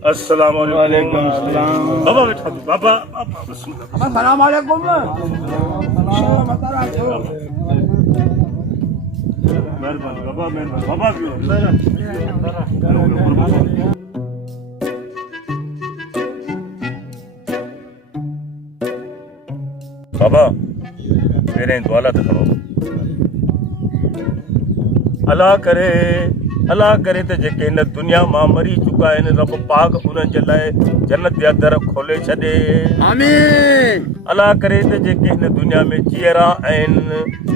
अस्सलाम वालेकुम सलाम। बाबा बैठा दो बाबा बिस्मिल्लाह। अस्सलाम वालेकुम। मेहरबानी बाबा मेहरबानी बाबा भी बाबा मेरे दुआला तो करो अल्लाह करे त जेके हिन दुनिया मां मरी चुका आहिनि रब पाक उन्हनि जे लाइ जन्नत जा दर खोले छॾे आमीन। अल्लाह करे त जेके हिन दुनिया में जीअरा आहिनि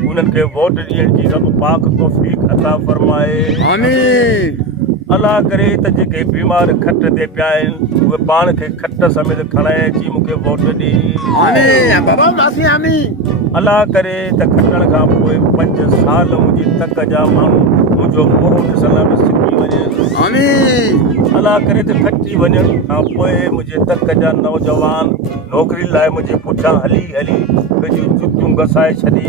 उन्हनि खे वोट ॾियण जी रब पाक तौफ़ीक़ अता फरमाए आमीन। अल्लाह करे त जेके बीमार खट ते पिया आहिनि उहे पाण खे खट समेत खणाए अची मूंखे वोट ॾे आमीन बाबा दासी आमीन। अल्लाह करे त खटण खां पोइ 5 साल मुंहिंजी तक जा माण्हू मुंहिंजो मुंहुं ॾिसण में सिकी वञे आमीन। अल्लाह करे त खटी वञण खां पोइ मुंहिंजे तक जा नौजवान नौकिरी लाइ मुंहिंजे पुठियां हली पंहिंजूं जुतियूं घसाए छॾे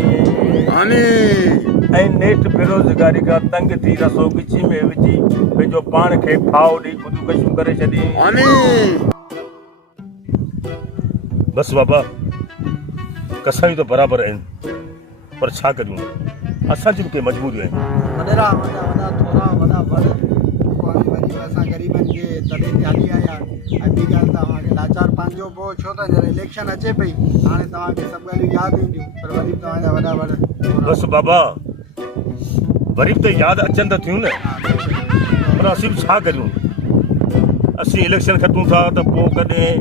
आमीन। ऐं नेठ बेरोज़गारी खां तंग थी रसो गिची में विझी पंहिंजो पाण खे फाव ॾेई ख़ुदकुशियूं करे छॾी आमीन। बसि बाबा कसायूं त बराबरि आहिनि पर छा करियूं असांजी बि के मजबूरियूं आहिनि वॾेरा वॾा थोरा वॾा वॾ वरी असां ग़रीबनि खे तॾहिं ते हली आया ऐं ॿी ॻाल्हि तव्हांखे लाचार पंहिंजो पोइ छो त हींअर इलेक्शन अचे पई हाणे तव्हांखे सभु ॻाल्हियूं यादि ईंदियूं पर वरी बि तव्हांजा वॾा बसि बाबा वरी बि त यादि अचनि त थियूं न पर असीं बि छा करियूं असीं इलेक्शन खटूं था त पोइ कॾहिं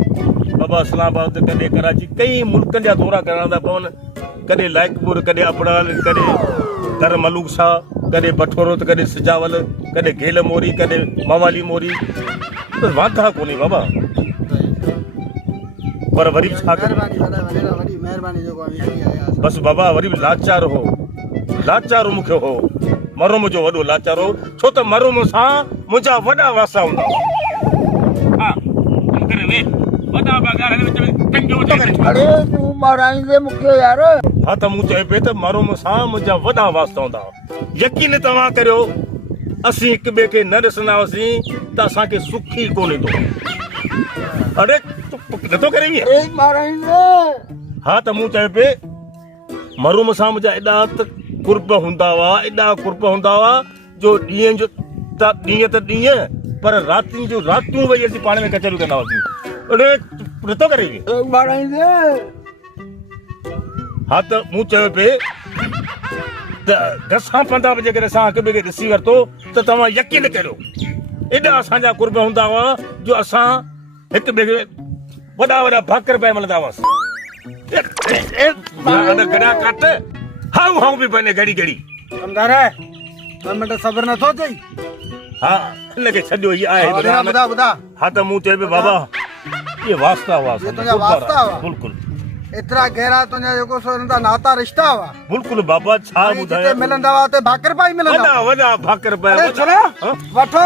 बाबा इस्लामाबाद कॾहिं कराची कई मुल्कनि जा दौरा करणा था पवनि कॾहिं लाइकपुर कॾहिं अबड़ाल कॾहिं दर मलूक शाह कॾहिं बठोरो त कॾहिं सिजावल कॾहिं गेल मोरी कॾहिं मवाली मोरी वाधा कोन्हे बाबा पर वरी बि छा करियूं वॾी महिरबानी जेको हली आया बसि बाबा वरी बि लाचार मूंखे हो मरो मुंहिंजो वॾो लाचार हो छो त मरो सां मुंहिंजा वॾा वासा हूंदा अरे तूं माराईंदे मूंखे यार। हा त मूं चए पिए त मरो सां मुंहिंजा वॾा वास्ता हूंदा यकीन तव्हां करियो असीं हिक ॿिए खे न ॾिसंदा हुआसीं त असांखे सुख ई कोन्हे थो अरे नथो करे हा त मूं चए पिए मरूम सां मुंहिंजा एॾा त कुर्ब हूंदा हुआ जो ॾींहं त ॾींहं पर रातियूं जो रातियूं वेही असीं पाण में कचरियूं कंदा हुआसीं अरे नथो करे हा त मूं चयो पिए त घसां पंदा बि जेकॾहिं असां हिक ॿिए खे ॾिसी वरितो त तव्हां यकीन करियो एॾा असांजा कुर्ब हूंदा हुआ जो असां हिक ॿिए खे वॾा भाकर पिया मिलंदा हुआसीं गॾा कट हाउ बि बने घड़ी कमदार ॿ मिंट सब्र नथो चई हा हिनखे छॾियो ई आहे ॿुधा हा त मूं चयो पिए बाबा ये वास्ता हुआ तुंहिंजा वास्ता हुआ बिल्कुलु एतिरा गहरा तुंहिंजा जेको सो नाता रिश्ता हुआ बिल्कुलु बाबा छा ॿुधायां मिलंदा हुआ उते भाकर पाई मिलंदा वॾा भाकर पिया वठो